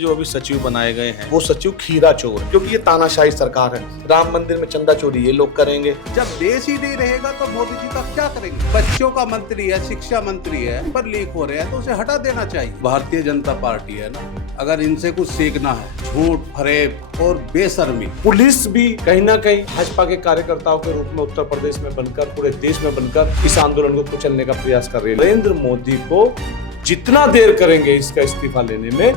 जो अभी सचिव बनाए गए हैं वो सचिव खीरा चोर, क्योंकि ये तानाशाही सरकार है। राम मंदिर में चंदा चोरी ये लोग करेंगे। जब देश ही नहीं रहेगा तो मोदी जी का क्या करेंगे? बच्चों का मंत्री है, शिक्षा मंत्री है, पर लीक हो रहे हैं तो उसे हटा देना चाहिए। भारतीय जनता पार्टी है ना, अगर इनसे कुछ सीखना है, झूठ, फरेब और बेशर्मी। पुलिस भी कहीं ना कहीं भाजपा के कार्यकर्ताओं के रूप में उत्तर प्रदेश में बनकर, पूरे देश में बनकर इस आंदोलन को कुचलने का प्रयास कर रही है। नरेंद्र मोदी को जितना देर करेंगे इसका इस्तीफा लेने में,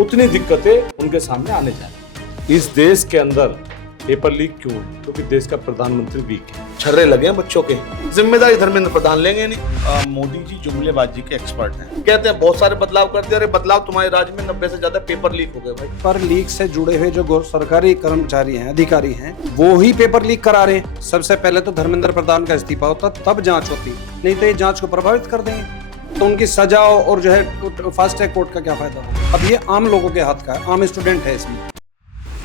उतनी दिक्कतें उनके सामने आने जाएंगी। इस देश के अंदर पेपर लीक क्यों? क्योंकि देश का प्रधानमंत्री वीक है। छर्रे लगे हैं बच्चों के, जिम्मेदारी धर्मेंद्र प्रधान लेंगे नहीं। मोदी जी जुमलेबाजी के एक्सपर्ट हैं। कहते हैं बहुत सारे बदलाव कर दिए। अरे बदलाव तुम्हारे राज्य में 90 से ज्यादा पेपर लीक हो गए भाई। पेपर लीक से जुड़े हुए जो सरकारी कर्मचारी हैं, अधिकारी हैं, वो ही पेपर लीक करा रहे हैं। सबसे पहले तो धर्मेंद्र प्रधान का इस्तीफा होता, तब जांच होती, नहीं तो ये जांच को प्रभावित कर देंगे। तो उनकी सजा और जो है फास्ट ट्रैक कोर्ट का क्या फायदा? अब ये आम लोगों के हाथ का है, आम स्टूडेंट है इसमें।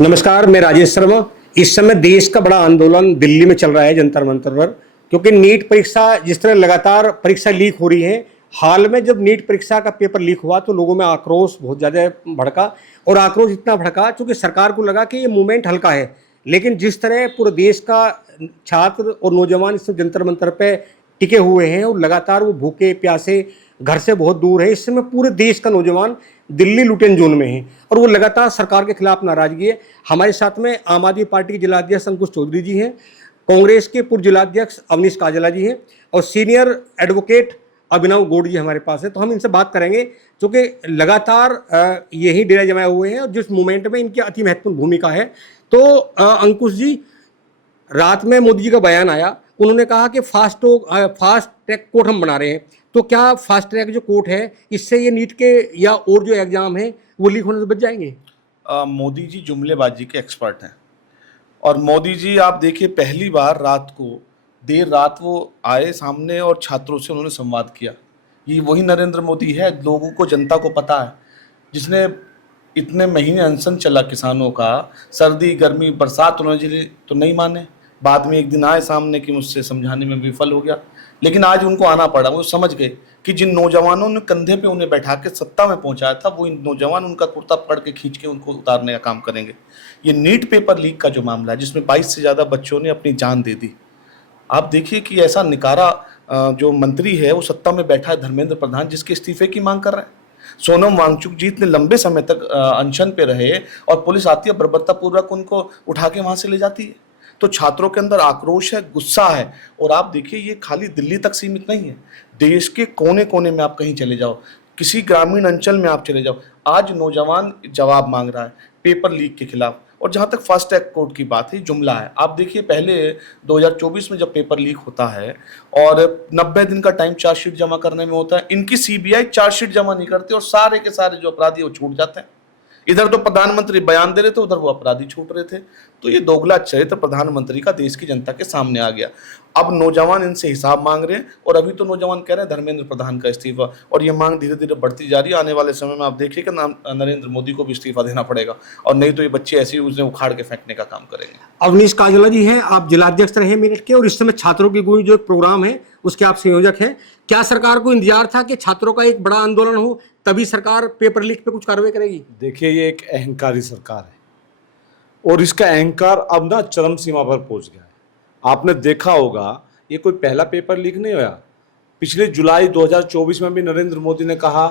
नमस्कार, मैं राजेश शर्मा। इस समय देश का बड़ा आंदोलन दिल्ली में चल रहा है, जंतर मंतर पर, क्योंकि नीट परीक्षा जिस तरह लगातार परीक्षा लीक हो रही है। हाल में जब नीट परीक्षा का पेपर लीक हुआ तो लोगों में आक्रोश बहुत ज़्यादा भड़का, और आक्रोश इतना भड़का क्योंकि सरकार को लगा कि ये मूवमेंट हल्का है। लेकिन जिस तरह पूरे देश का छात्र और नौजवान इस जंतर मंतर पे टिके हुए हैं और लगातार वो भूखे प्यासे घर से बहुत दूर है, इस समय पूरे देश का नौजवान दिल्ली लुटेन जोन में है और वो लगातार सरकार के खिलाफ नाराजगी है। हमारे साथ में आम आदमी पार्टी के जिलाध्यक्ष अंकुश चौधरी जी हैं, कांग्रेस के पूर्व जिलाध्यक्ष अवनीश काजला जी हैं और सीनियर एडवोकेट अभिनव गौड़ जी हमारे पास है। तो हम इनसे बात करेंगे क्योंकि लगातार यही डेरा जमाए हुए हैं और जिस मूवमेंट में इनकी अति महत्वपूर्ण भूमिका है। तो अंकुश जी, रात में मोदी जी का बयान आया, उन्होंने कहा कि फास्ट ट्रैक कोर्ट हम बना रहे हैं। तो क्या फास्ट ट्रैक जो कोर्ट है, इससे ये नीट के या और जो एग्जाम है वो लीक होने से बच जाएंगे? मोदी जी जुमलेबाजी के एक्सपर्ट हैं। और मोदी जी आप देखिए, पहली बार रात को देर रात वो आए सामने और छात्रों से उन्होंने संवाद किया। ये वही नरेंद्र मोदी है, लोगों को, जनता को पता है, जिसने इतने महीने अनशन चला किसानों का, सर्दी गर्मी बरसात उन्होंने झेली तो नहीं माने। बाद में एक दिन आए सामने कि मुझसे समझाने में विफल हो गया, लेकिन आज उनको आना पड़ा। वो समझ गए कि जिन नौजवानों ने कंधे पे उन्हें बैठा के सत्ता में पहुंचाया था, वो इन नौजवान उनका कुर्ता पकड़ के खींच के उनको उतारने का काम करेंगे। ये नीट पेपर लीक का जो मामला है, जिसमें 22 से ज़्यादा बच्चों ने अपनी जान दे दी, आप देखिए कि ऐसा निकारा जो मंत्री है वो सत्ता में बैठा है धर्मेंद्र प्रधान, जिसके इस्तीफे की मांग कर रहे हैं। सोनम वांगचुक जी इतने लंबे समय तक अनशन पे रहे और पुलिस आती है, बर्बरतापूर्वक उनको उठा के वहां से ले जाती है। तो छात्रों के अंदर आक्रोश है, गुस्सा है। और आप देखिए, ये खाली दिल्ली तक सीमित नहीं है, देश के कोने कोने में आप कहीं चले जाओ, किसी ग्रामीण अंचल में आप चले जाओ, आज नौजवान जवाब मांग रहा है पेपर लीक के खिलाफ। और जहाँ तक फास्ट ट्रैक कोर्ट की बात है, जुमला है। आप देखिए, पहले 2024 में जब पेपर लीक होता है और 90 दिन का टाइम चार्जशीट जमा करने में होता है, इनकी सीबीआई चार्जशीट जमा नहीं करती और सारे के सारे जो अपराधी वो छूट जाते हैं। इधर तो प्रधानमंत्री बयान दे रहे थे, उधर वो अपराधी छूट रहे थे। तो ये दोगला चरित्र प्रधानमंत्री का देश की जनता के सामने आ गया। अब नौजवान इनसे हिसाब मांग रहे हैं और अभी तो नौजवान कह रहे हैं धर्मेंद्र प्रधान का इस्तीफा, और ये मांग धीरे धीरे बढ़ती जा रही है। आने वाले समय में आप देखिए कि नरेंद्र मोदी को भी इस्तीफा देना पड़ेगा, और नहीं तो ये बच्चे ऐसे ही उसे उखाड़ के फेंकने का काम करेंगे। अवनीश काजला जी हैं, आप जिलाध्यक्ष रहे मेरठ के और इस समय छात्रों की गुई जो एक प्रोग्राम है उसके आप संयोजक हैं। क्या सरकार को इंतजार था कि छात्रों का एक बड़ा आंदोलन हो तभी सरकार पेपर लीक पे कुछ कार्रवाई करेगी? देखिए, ये एक अहंकारी सरकार है और इसका अहंकार अब ना चरम सीमा पर पहुंच गया है। आपने देखा होगा, ये कोई पहला पेपर लीक नहीं हुआ। पिछले जुलाई 2024 में भी नरेंद्र मोदी ने कहा,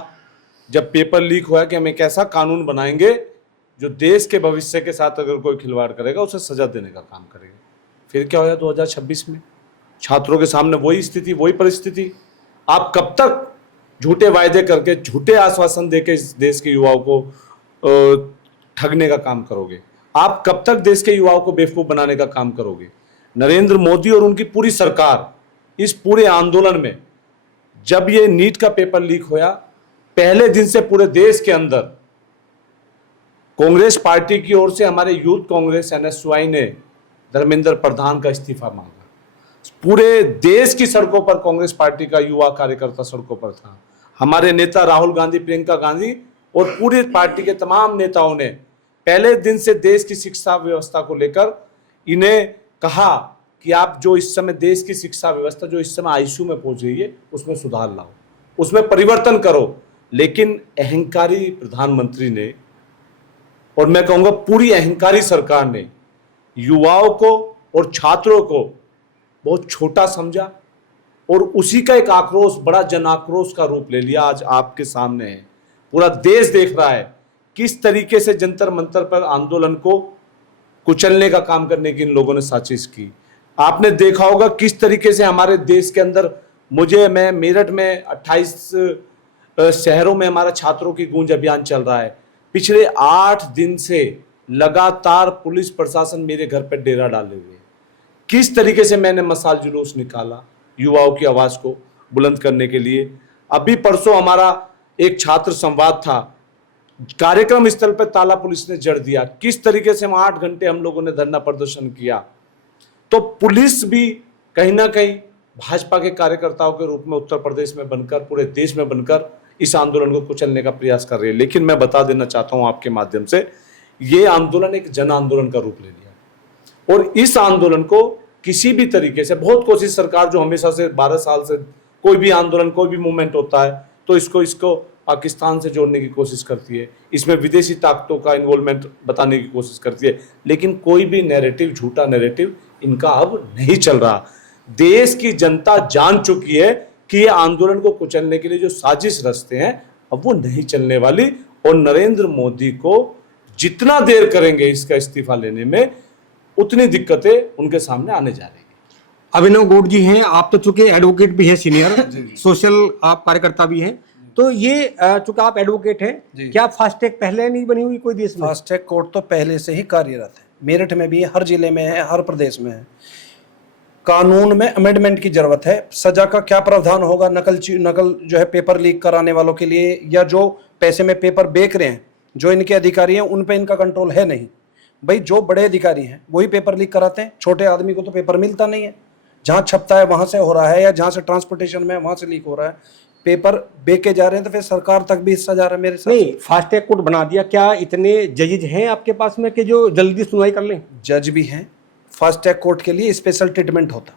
जब पेपर लीक हुआ, कि हम एक ऐसा कानून बनाएंगे जो देश के भविष्य के साथ अगर कोई खिलवाड़ करेगा उसे सजा देने का काम करेगा। फिर क्या हुआ 2026 में? छात्रों के सामने वही स्थिति, वही परिस्थिति। आप कब तक झूठे वायदे करके, झूठे आश्वासन देके इस देश के युवाओं को ठगने का काम करोगे? आप कब तक देश के युवाओं को बेवकूफ बनाने का काम करोगे? नरेंद्र मोदी और उनकी पूरी सरकार इस पूरे आंदोलन में, जब ये नीट का पेपर लीक होया, पहले दिन से पूरे देश के अंदर कांग्रेस पार्टी की ओर से हमारे यूथ कांग्रेस NSY ने धर्मेंद्र प्रधान का इस्तीफा मांगा। पूरे देश की सड़कों पर कांग्रेस पार्टी का युवा कार्यकर्ता सड़कों पर था। हमारे नेता राहुल गांधी, प्रियंका गांधी और पूरी पार्टी के तमाम नेताओं ने पहले दिन से देश की शिक्षा व्यवस्था को लेकर इन्हें कहा कि आप जो इस समय देश की शिक्षा व्यवस्था जो इस समय ICU में पहुंच गई है, उसमें सुधार लाओ, उसमें परिवर्तन करो। लेकिन अहंकारी प्रधानमंत्री ने और मैं कहूंगा पूरी अहंकारी सरकार ने युवाओं को और छात्रों को बहुत छोटा समझा और उसी का एक आक्रोश, बड़ा जन आक्रोश का रूप ले लिया। आज आपके सामने है, पूरा देश देख रहा है किस तरीके से जंतर मंतर पर आंदोलन को कुचलने का काम करने की इन लोगों ने साजिश की। आपने देखा होगा किस तरीके से हमारे देश के अंदर, मैं मेरठ में 28 शहरों में हमारा छात्रों की गूंज अभियान चल रहा है। पिछले 8 दिन से लगातार पुलिस प्रशासन मेरे घर पर डेरा डाले हुए। किस तरीके से मैंने मसाल जुलूस निकाला युवाओं की आवाज को बुलंद करने के लिए। अभी परसों हमारा एक छात्र संवाद था, कार्यक्रम स्थल पर ताला पुलिस ने जड़ दिया। किस तरीके से 8 घंटे हम लोगों ने धरना प्रदर्शन किया। तो पुलिस भी कहीं ना कहीं भाजपा के कार्यकर्ताओं के रूप में उत्तर प्रदेश में बनकर, पूरे देश में बनकर इस आंदोलन को कुचलने का प्रयास कर रही है। लेकिन मैं बता देना चाहता हूं आपके माध्यम से, ये आंदोलन एक जन आंदोलन का रूप ले लिया और इस आंदोलन को किसी भी तरीके से, बहुत कोशिश सरकार जो हमेशा से 12 साल से कोई भी आंदोलन, कोई भी मूवमेंट होता है तो इसको पाकिस्तान से जोड़ने की कोशिश करती है, इसमें विदेशी ताकतों का इन्वॉल्वमेंट बताने की कोशिश करती है। लेकिन कोई भी नैरेटिव, झूठा नैरेटिव इनका अब नहीं चल रहा। देश की जनता जान चुकी है कि ये आंदोलन को कुचलने के लिए जो साजिश रचते हैं अब वो नहीं चलने वाली। और नरेंद्र मोदी को जितना देर करेंगे इसका इस्तीफा लेने में, उतनी दिक्कतें उनके सामने आने जा रही है। अभिनव गौड़ जी हैं, आप तो चूंकि एडवोकेट भी हैं, सीनियर सोशल आप कार्यकर्ता भी हैं, तो ये चूंकि आप एडवोकेट हैं, क्या फास्ट ट्रैक पहले नहीं बनी हुई कोई देश में? फास्ट ट्रैक कोर्ट तो पहले से ही कार्यरत है, मेरठ में भी, हर जिले में है, हर प्रदेश में है। कानून में अमेंडमेंट की जरूरत है। सजा का क्या प्रावधान होगा नकल जो है पेपर लीक कराने वालों के लिए, या जो पैसे में पेपर बेच रहे हैं, जो इनके अधिकारी हैं उन पे इनका कंट्रोल है नहीं। भाई जो बड़े अधिकारी हैं वही पेपर लीक कराते हैं, छोटे आदमी को तो पेपर मिलता नहीं है। जहाँ छपता है वहां से हो रहा है, या जहाँ से ट्रांसपोर्टेशन में वहां से लीक हो रहा है, पेपर बेचे जा रहे हैं, तो फिर सरकार तक भी हिस्सा जा रहा है मेरे साथ। नहीं, फास्ट ट्रैक कोर्ट बना दिया, क्या इतने जजेज हैं आपके पास में कि जो जल्दी सुनवाई कर लें? जज भी हैं, फास्ट ट्रैक कोर्ट के लिए स्पेशल ट्रीटमेंट होता।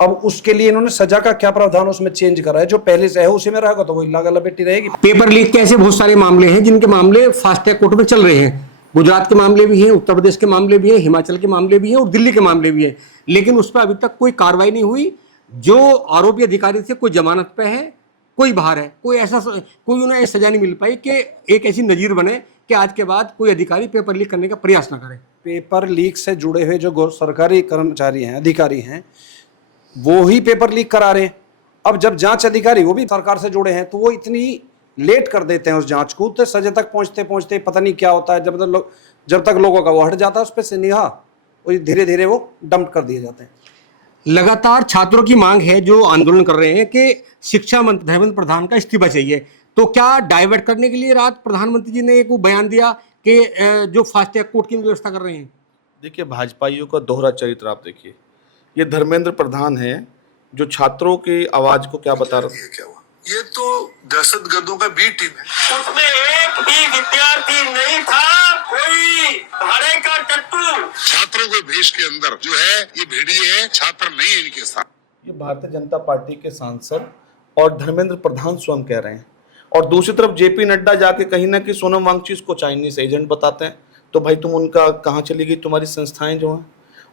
अब उसके लिए इन्होंने सजा का क्या प्रावधान उसमें चेंज करा है, जो पहले से है उसी में रहेगा तो वही लागा लपेटी रहेगी। पेपर लीक के ऐसे बहुत सारे मामले हैं जिनके मामले फास्ट ट्रैक कोर्ट में चल रहे हैं। गुजरात के मामले भी हैं, उत्तर प्रदेश के मामले भी हैं, हिमाचल के मामले भी हैं और दिल्ली के मामले भी हैं, लेकिन उस पर अभी तक कोई कार्रवाई नहीं हुई। जो आरोपी अधिकारी थे, कोई जमानत पे है, कोई बाहर है, कोई उन्हें सजा नहीं मिल पाई कि एक ऐसी नजीर बने कि आज के बाद कोई अधिकारी पेपर लीक करने का प्रयास ना करे। पेपर लीक से जुड़े हुए जो सरकारी कर्मचारी हैं, अधिकारी हैं, वो ही पेपर लीक करा रहे हैं। अब जब जांच अधिकारी वो भी सरकार से जुड़े हैं तो वो इतनी लेट कर देते हैं उस जांच को, तो सजा तक पहुंचते पहुंचते पता नहीं क्या होता है। जब तक लोगों का वो हट जाता है उस पर से निगाह, धीरे धीरे वो डंप कर दिए जाते हैं। लगातार छात्रों की मांग है, जो आंदोलन कर रहे हैं, कि शिक्षा मंत्री धर्मेंद्र प्रधान का इस्तीफा चाहिए। तो क्या डाइवर्ट करने के लिए रात प्रधानमंत्री जी ने एक बयान दिया कि जो फास्ट ट्रैक कोर्ट की व्यवस्था कर रहे हैं? देखिए, भाजपाइयों का दोहरा चरित्र आप देखिए। ये धर्मेंद्र प्रधान है जो छात्रों की आवाज को क्या बता रहा है। क्या हुआ? ये तो दहशतगर्दों का बी टीम है। उसमें एक भी विद्यार्थी नहीं था, कोई भाड़े का टट्टू। छात्रों को भेष के अंदर जो है ये भेड़िए है, छात्र नहीं है इनके साथ। ये भारतीय जनता पार्टी के सांसद और धर्मेंद्र प्रधान स्वयं कह रहे हैं। और दूसरी तरफ जेपी नड्डा जाके कहीं ना कहीं सोनम वांगचुक को चाइनीज एजेंट बताते हैं। तो भाई तुम उनका कहाँ चली गई, तुम्हारी संस्थाएं जो हैं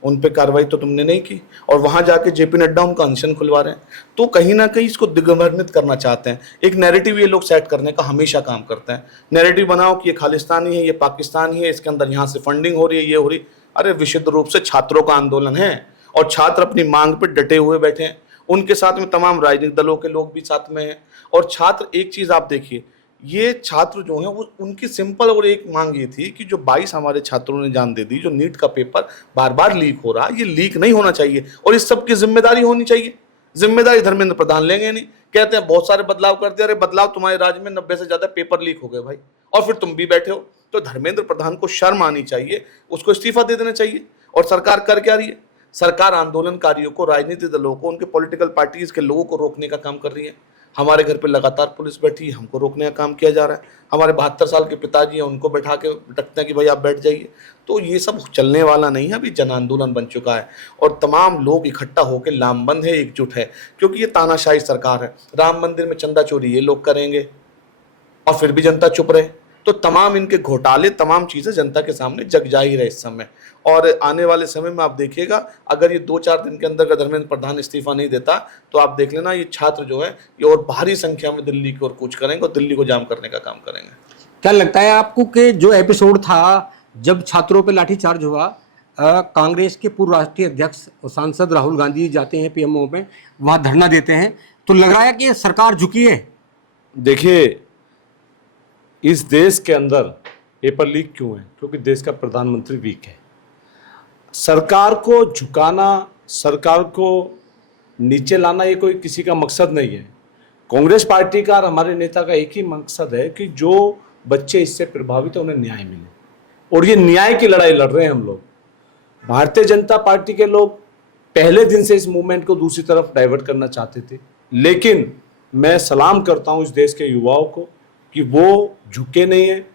उन पे कार्रवाई तो तुमने नहीं की, और वहां जाके जेपी नड्डा उनका अनशन खुलवा रहे हैं। तो कहीं ना कहीं इसको दिग्भ्रमित करना चाहते हैं। एक नैरेटिव ये लोग सेट करने का हमेशा काम करते हैं। नैरेटिव बनाओ कि ये खालिस्तानी है, ये पाकिस्तानी है, इसके अंदर यहाँ से फंडिंग हो रही है, ये हो रही। अरे विशुद्ध रूप से छात्रों का आंदोलन है और छात्र अपनी मांग पर डटे हुए बैठे हैं। उनके साथ में तमाम राजनीतिक दलों के लोग भी साथ में हैं। और छात्र, एक चीज आप देखिए, ये छात्र जो हैं वो उनकी सिंपल और एक मांग ये थी कि जो 22 हमारे छात्रों ने जान दे दी, जो नीट का पेपर बार बार लीक हो रहा है, ये लीक नहीं होना चाहिए और इस सब की जिम्मेदारी होनी चाहिए। जिम्मेदारी धर्मेंद्र प्रधान लेंगे नहीं। कहते हैं बहुत सारे बदलाव कर दिया। अरे बदलाव, तुम्हारे राज्य में 90 से ज्यादा पेपर लीक हो गए भाई, और फिर तुम भी बैठे हो। तो धर्मेंद्र प्रधान को शर्म आनी चाहिए, उसको इस्तीफा दे देना चाहिए। और सरकार कर क्या रही है? सरकार आंदोलनकारियों को, राजनीतिक दलों को, उनके पॉलिटिकल पार्टीज के लोगों को रोकने का काम कर रही है। हमारे घर पे लगातार पुलिस बैठी है, हमको रोकने का काम किया जा रहा है। हमारे 72 साल के पिताजी हैं, उनको बैठा के रखते हैं कि भाई आप बैठ जाइए। तो ये सब चलने वाला नहीं है। अभी जन आंदोलन बन चुका है और तमाम लोग इकट्ठा होकर लामबंद है, एकजुट है, क्योंकि ये तानाशाही सरकार है। राम मंदिर में चंदा चोरी ये लोग करेंगे और फिर भी जनता चुप रहे। तो तमाम इनके घोटाले, तमाम चीजें जनता के सामने जग जा ही रहे इस समय। और आने वाले समय में आप देखिएगा, अगर ये 2-4 दिन के अंदर धर्मेंद्र प्रधान इस्तीफा नहीं देता तो आप देख लेना ये छात्र जो है ये और भारी संख्या में दिल्ली की ओर कूच करेंगे और दिल्ली को जाम करने का काम करेंगे। क्या लगता है आपको कि जो एपिसोड था जब छात्रों पे लाठीचार्ज हुआ, कांग्रेस के पूर्व राष्ट्रीय अध्यक्ष और सांसद राहुल गांधी जाते हैं पीएमओ में, वहां धरना देते हैं, तो लग रहा है कि सरकार झुकी है? देखिए, इस देश के अंदर पेपर लीक क्यों है? क्योंकि देश का प्रधानमंत्री वीक है। सरकार को झुकाना, सरकार को नीचे लाना ये कोई किसी का मकसद नहीं है। कांग्रेस पार्टी का और हमारे नेता का एक ही मकसद है कि जो बच्चे इससे प्रभावित हैं उन्हें न्याय मिले, और ये न्याय की लड़ाई लड़ रहे हैं हम लोग। भारतीय जनता पार्टी के लोग पहले दिन से इस मूवमेंट को दूसरी तरफ डाइवर्ट करना चाहते थे, लेकिन मैं सलाम करता हूं इस देश के युवाओं को कि वो झुके नहीं है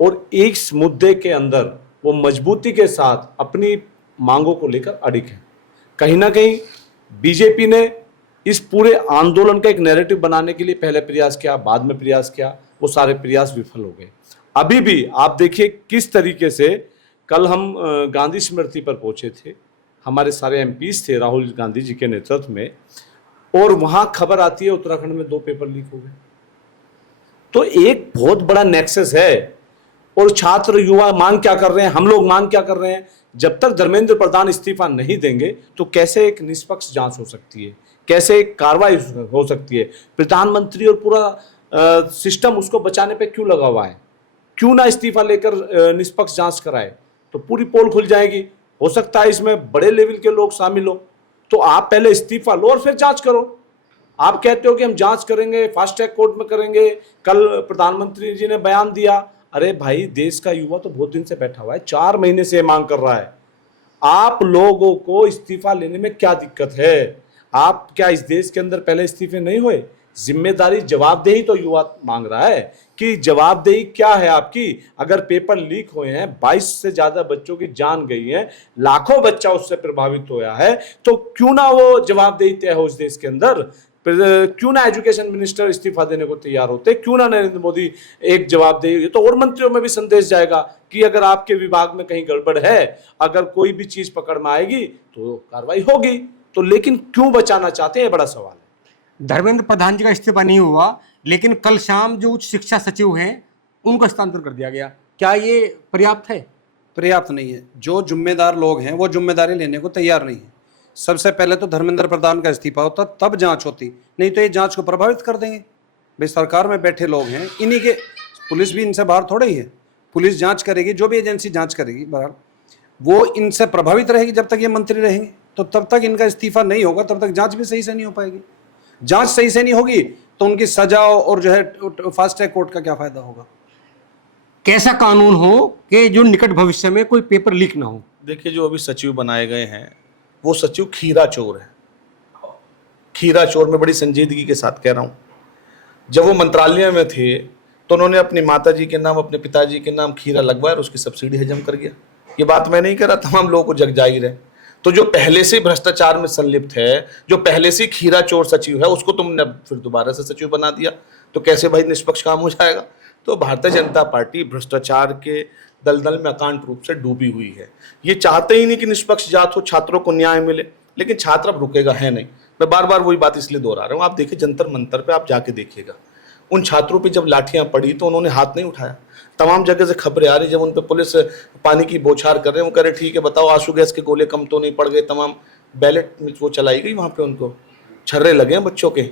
और इस मुद्दे के अंदर वो मजबूती के साथ अपनी मांगों को लेकर अडिग है। कहीं ना कहीं बीजेपी ने इस पूरे आंदोलन का एक नैरेटिव बनाने के लिए पहले प्रयास किया, बाद में प्रयास किया, वो सारे प्रयास विफल हो गए। अभी भी आप देखिए किस तरीके से कल हम गांधी स्मृति पर पहुंचे थे, हमारे सारे एमपीज थे राहुल गांधी जी के नेतृत्व में, और वहां खबर आती है उत्तराखंड में 2 पेपर लीक हो गए। तो एक बहुत बड़ा नेक्सस है। और छात्र युवा मांग क्या कर रहे हैं, हम लोग मांग क्या कर रहे हैं? जब तक धर्मेंद्र प्रधान इस्तीफा नहीं देंगे तो कैसे एक निष्पक्ष जांच हो सकती है, कैसे एक कार्रवाई हो सकती है? प्रधानमंत्री और पूरा सिस्टम उसको बचाने पे क्यों लगा हुआ है? क्यों ना इस्तीफा लेकर निष्पक्ष जांच कराए? तो पूरी पोल खुल जाएगी। हो सकता है इसमें बड़े लेवल के लोग शामिल हो, तो आप पहले इस्तीफा लो और फिर जांच करो। आप कहते हो कि हम जांच करेंगे, फास्ट ट्रैक कोर्ट में करेंगे। कल प्रधानमंत्री जी ने बयान दिया, अरे भाई देश का युवा तो बहुत दिन से बैठा हुआ है, 4 महीने से मांग कर रहा है। आप लोगों को इस्तीफा लेने में क्या दिक्कत है? आप क्या इस देश के अंदर पहले इस्तीफे नहीं हुए? जिम्मेदारी, जवाबदेही तो युवा मांग रहा है कि जवाबदेही क्या है आपकी? अगर पेपर लीक हुए हैं, 22 से ज्यादा बच्चों की जान गई है, लाखों बच्चा उससे प्रभावित होया है, तो क्यों ना वो जवाबदेही तय हो इस देश के अंदर? क्यों ना एजुकेशन मिनिस्टर इस्तीफा देने को तैयार होते? क्यों ना नरेंद्र मोदी एक जवाबदेही? तो और मंत्रियों में भी संदेश जाएगा कि अगर आपके विभाग में कहीं गड़बड़ है, अगर कोई भी चीज पकड़ में आएगी तो कार्रवाई होगी। तो लेकिन क्यों बचाना चाहते हैं, बड़ा सवाल है। धर्मेंद्र प्रधान जी का इस्तीफा नहीं हुआ, लेकिन कल शाम जो उच्च शिक्षा सचिव हैं उनको हस्तांतरण कर दिया गया। क्या ये पर्याप्त है? पर्याप्त नहीं है। जो जिम्मेदार लोग हैं वो जिम्मेदारी लेने को तैयार नहीं है। सबसे पहले तो धर्मेंद्र प्रधान का इस्तीफा होता तब जांच होती, नहीं तो ये जांच को प्रभावित कर देंगे। भाई सरकार में बैठे लोग हैं, इन्हीं के, पुलिस भी इनसे बाहर थोड़ा ही है। पुलिस जांच करेगी, जो भी एजेंसी जांच करेगी बहरहाल वो इनसे प्रभावित रहेगी जब तक ये मंत्री रहेंगे। तो तब तक इनका इस्तीफा नहीं होगा, तब तक जांच भी सही से नहीं हो पाएगी। जांच सही से नहीं होगी तो उनकी सजा और जो है फास्ट ट्रैक कोर्ट का क्या फायदा होगा? कैसा कानून हो कि जो निकट भविष्य में कोई पेपर लीक ना हो? देखिए, जो अभी सचिव बनाए गए हैं वो सचिव खीरा चोर है। खीरा चोर में बड़ी संजीदगी के साथ कह रहा हूं। जब वो मंत्रालय में थे तो उन्होंने अपनी माताजी के नाम, अपने पिताजी के नाम खीरा लगवाया और उसकी सब्सिडी हजम कर गया। ये बात मैं नहीं कह रहा, तमाम लोगों को जग जाहिर है। तो जो पहले से भ्रष्टाचार में संलिप्त है, जो पहले से खीरा चोर सचिव है, उसको तुमने फिर दोबारा से सचिव बना दिया, तो कैसे भाई निष्पक्ष काम हो जाएगा? तो भारतीय जनता पार्टी भ्रष्टाचार के दलदल में अकांत रूप से डूबी हुई है। ये चाहते ही नहीं कि निष्पक्ष जांच हो, छात्रों को न्याय मिले, लेकिन छात्र अब रुकेगा है नहीं। मैं बार बार वही बात इसलिए दोहरा रहा हूँ। आप देखिए जंतर मंतर पे आप जाके देखिएगा, उन छात्रों पे जब लाठियां पड़ी तो उन्होंने हाथ नहीं उठाया। तमाम जगह से खबरें आ रही, जब उन पे पुलिस पानी की बौछार कर रहे हैं, वो कह रहे ठीक है बताओ आंसू गैस के गोले कम तो नहीं पड़ गए? तमाम बैलेट में वो चलाई गई, वहाँ पे उनको छर्रे लगे हैं बच्चों के,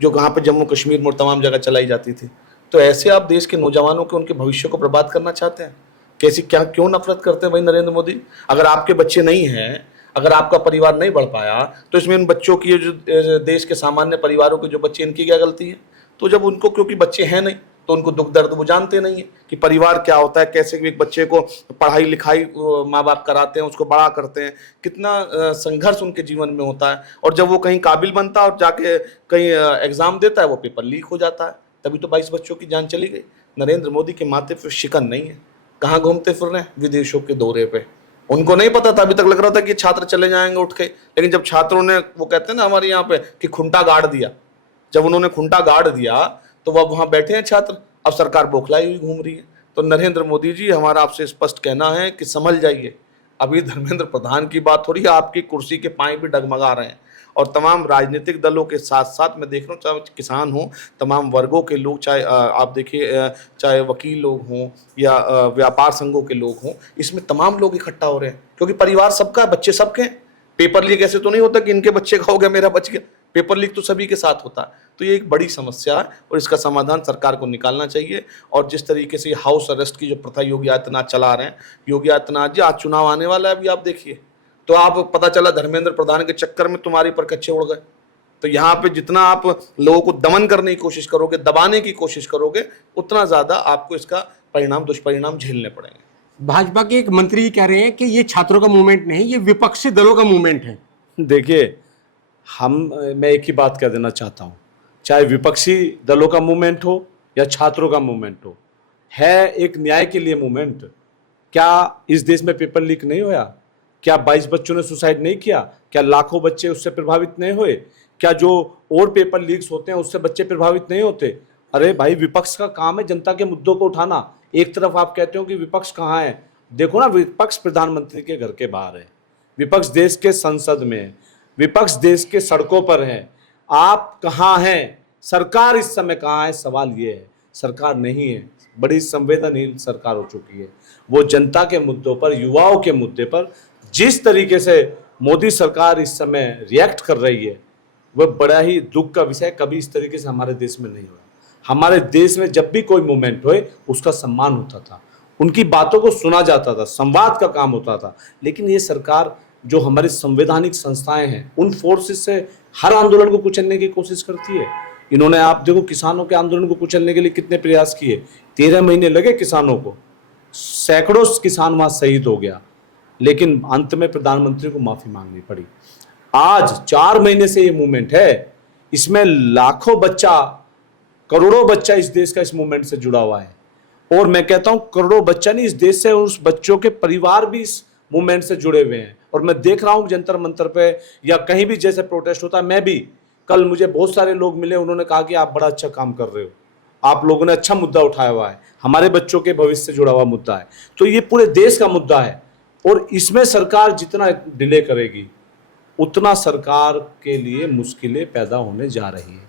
जो वहाँ पे जम्मू कश्मीर में तमाम जगह चलाई जाती थी। तो ऐसे आप देश के नौजवानों के, उनके भविष्य को बर्बाद करना चाहते हैं? कैसी क्या क्यों नफरत करते हैं भाई नरेंद्र मोदी? अगर आपके बच्चे नहीं हैं, अगर आपका परिवार नहीं बढ़ पाया, तो इसमें इन बच्चों की, जो देश के सामान्य परिवारों के जो बच्चे, इनकी क्या गलती है? तो जब उनको, क्योंकि बच्चे हैं नहीं, तो उनको दुख दर्द वो जानते नहीं है कि परिवार क्या होता है, कैसे एक बच्चे को पढ़ाई लिखाई माँ बाप कराते हैं, उसको बड़ा करते हैं, कितना संघर्ष उनके जीवन में होता है। और जब वो कहीं काबिल बनता है और जाके कहीं एग्जाम देता है, वो पेपर लीक हो जाता है, तभी तो 22 बच्चों की जान चली गई। नरेंद्र मोदी के माथे पे शिकन नहीं है, कहाँ घूमते फिर रहे हैं? विदेशों के दौरे पे। उनको नहीं पता था, अभी तक लग रहा था कि छात्र चले जाएंगे उठ के, लेकिन जब छात्रों ने, वो कहते हैं ना हमारे यहाँ पे कि खुंटा गाड़ दिया, जब उन्होंने खुंटा गाड़ दिया तो वह वहां बैठे हैं छात्र। अब सरकार बौखलाई हुई घूम रही है। तो नरेंद्र मोदी जी, हमारा आपसे स्पष्ट कहना है कि संभल जाइए। अभी धर्मेंद्र प्रधान की बात हो रही है, आपकी कुर्सी के पांव भी डगमगा रहे हैं। और तमाम राजनीतिक दलों के साथ साथ मैं देख रहा हूँ, चाहे किसान हों, तमाम वर्गों के लोग, चाहे आप देखिए चाहे वकील लोग हों या व्यापार संघों के लोग हों, इसमें तमाम लोग इकट्ठा हो रहे हैं, क्योंकि परिवार सबका है, बच्चे सबके हैं। पेपर लीक ऐसे तो नहीं होता कि इनके बच्चे का हो गया मेरा बच गया, पेपर लीक तो सभी के साथ होता है। तो ये एक बड़ी समस्या है और इसका समाधान सरकार को निकालना चाहिए। और जिस तरीके से हाउस अरेस्ट की जो प्रथा योगी आदित्यनाथ चला रहे हैं, योगी आदित्यनाथ जी, आज चुनाव आने वाला है, अभी आप देखिए, तो आप पता चला धर्मेंद्र प्रधान के चक्कर में तुम्हारी पर कच्चे उड़ गए। तो यहाँ पे जितना आप लोगों को दमन करने की कोशिश करोगे, दबाने की कोशिश करोगे, उतना ज्यादा आपको इसका परिणाम, दुष्परिणाम झेलने पड़ेंगे। भाजपा के एक मंत्री कह रहे हैं कि ये छात्रों का मूवमेंट नहीं, ये विपक्षी दलों का मूवमेंट है। देखिए, मैं एक ही बात कह देना चाहता हूँ, चाहे विपक्षी दलों का मूवमेंट हो या छात्रों का मूवमेंट हो, है एक न्याय के लिए मूवमेंट। क्या इस देश में पेपर लीक नहीं हुआ? क्या 22 बच्चों ने सुसाइड नहीं किया? क्या लाखों बच्चे उससे प्रभावित नहीं हुए? क्या जो और पेपर लीक्स होते हैं उससे बच्चे प्रभावित नहीं होते? अरे भाई, विपक्ष का काम है जनता के मुद्दों को उठाना। एक तरफ आप कहते हो कि विपक्ष कहाँ है, देखो ना, विपक्ष प्रधानमंत्री के घर के बाहर है, विपक्ष देश के संसद में है, विपक्ष देश के सड़कों पर है। आप कहाँ हैं? सरकार इस समय कहाँ है? सवाल ये है, सरकार नहीं है। बड़ी संवेदनहीन सरकार हो चुकी है। वो जनता के मुद्दों पर, युवाओं के मुद्दे पर जिस तरीके से मोदी सरकार इस समय रिएक्ट कर रही है, वह बड़ा ही दुख का विषय। कभी इस तरीके से हमारे देश में नहीं हुआ। हमारे देश में जब भी कोई मूवमेंट हुए उसका सम्मान होता था, उनकी बातों को सुना जाता था, संवाद का काम होता था। लेकिन ये सरकार, जो हमारी संवैधानिक संस्थाएं हैं, उन फोर्सेस से हर आंदोलन को कुचलने की कोशिश करती है। इन्होंने, आप देखो, किसानों के आंदोलन को कुचलने के लिए कितने प्रयास किए। 13 महीने लगे किसानों को, सैकड़ों किसान वहां शहीद हो गया, लेकिन अंत में प्रधानमंत्री को माफी मांगनी पड़ी। आज 4 महीने से ये मूवमेंट है, इसमें लाखों बच्चा, करोड़ों बच्चा इस देश का इस मूवमेंट से जुड़ा हुआ है। और मैं कहता हूं, करोड़ों बच्चा नहीं, इस देश से उस बच्चों के परिवार भी इस मूवमेंट से जुड़े हुए हैं। और मैं देख रहा हूं जंतर मंतर पे या कहीं भी जैसे प्रोटेस्ट होता है, मैं भी, कल मुझे बहुत सारे लोग मिले, उन्होंने कहा कि आप बड़ा अच्छा काम कर रहे हो, आप लोगों ने अच्छा मुद्दा उठाया हुआ है, हमारे बच्चों के भविष्य से जुड़ा हुआ मुद्दा है। तो ये पूरे देश का मुद्दा है और इसमें सरकार जितना डिले करेगी उतना सरकार के लिए मुश्किलें पैदा होने जा रही है।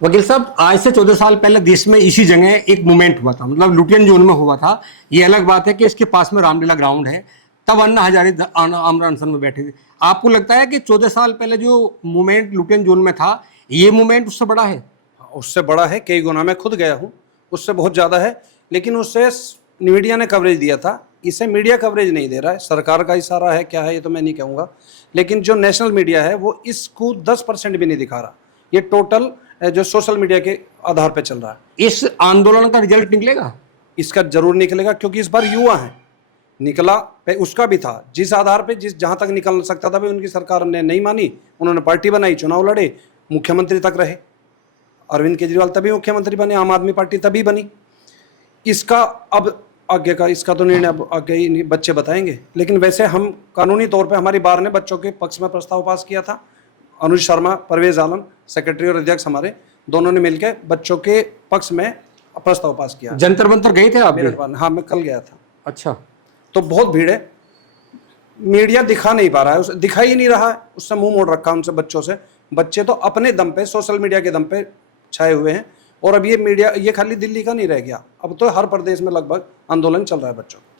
वकील साहब, आज से 14 साल पहले देश में इसी जगह एक मूवमेंट हुआ था, मतलब लुटियन जोन में हुआ था। ये अलग बात है कि इसके पास में रामलीला ग्राउंड है, तब अन्ना हजारे आमरण अनशन में बैठे थे। आपको लगता है कि 14 साल पहले जो मूवमेंट लुटियन जोन में था, ये मूवमेंट उससे बड़ा है? उससे बड़ा है, कई गुना। मैं खुद गया हूँ, उससे बहुत ज़्यादा है। लेकिन उससे मीडिया ने कवरेज दिया था, इसे मीडिया कवरेज नहीं दे रहा है। सरकार का इशारा है, क्या है ये तो मैं नहीं कहूँगा, लेकिन जो नेशनल मीडिया है वो इसको 10% भी नहीं दिखा रहा। ये टोटल जो सोशल मीडिया के आधार पर चल रहा है। इस आंदोलन का रिजल्ट निकलेगा? इसका जरूर निकलेगा, क्योंकि इस बार युवा हैं। निकला उसका भी था, जिस आधार पे, जिस जहाँ तक निकल सकता था भाई, उनकी सरकार ने नहीं मानी, उन्होंने पार्टी बनाई, चुनाव लड़े, मुख्यमंत्री तक रहे। अरविंद केजरीवाल तभी मुख्यमंत्री बने, आम आदमी पार्टी तभी बनी। इसका अब आगे का, इसका तो निर्णय अब आगे बच्चे बताएंगे। लेकिन वैसे हम कानूनी तौर पे, हमारी बार ने बच्चों के पक्ष में प्रस्ताव पास किया था। अनुज शर्मा, परवेज आलम, सेक्रेटरी और अध्यक्ष हमारे, दोनों ने मिलकर बच्चों के पक्ष में प्रस्ताव पास किया। जंतर मंतर गए थे आप? हाँ, मैं कल गया था। अच्छा। तो बहुत भीड़ है, मीडिया दिखा नहीं पा रहा है, उसे दिखा ही नहीं रहा है, उससे मुंह मोड़ रखा उनसे बच्चों से। बच्चे तो अपने दम पे, सोशल मीडिया के दम पे छाए हुए हैं। और अब ये मीडिया, ये खाली दिल्ली का नहीं रह गया, अब तो हर प्रदेश में लगभग आंदोलन चल रहा है बच्चों का।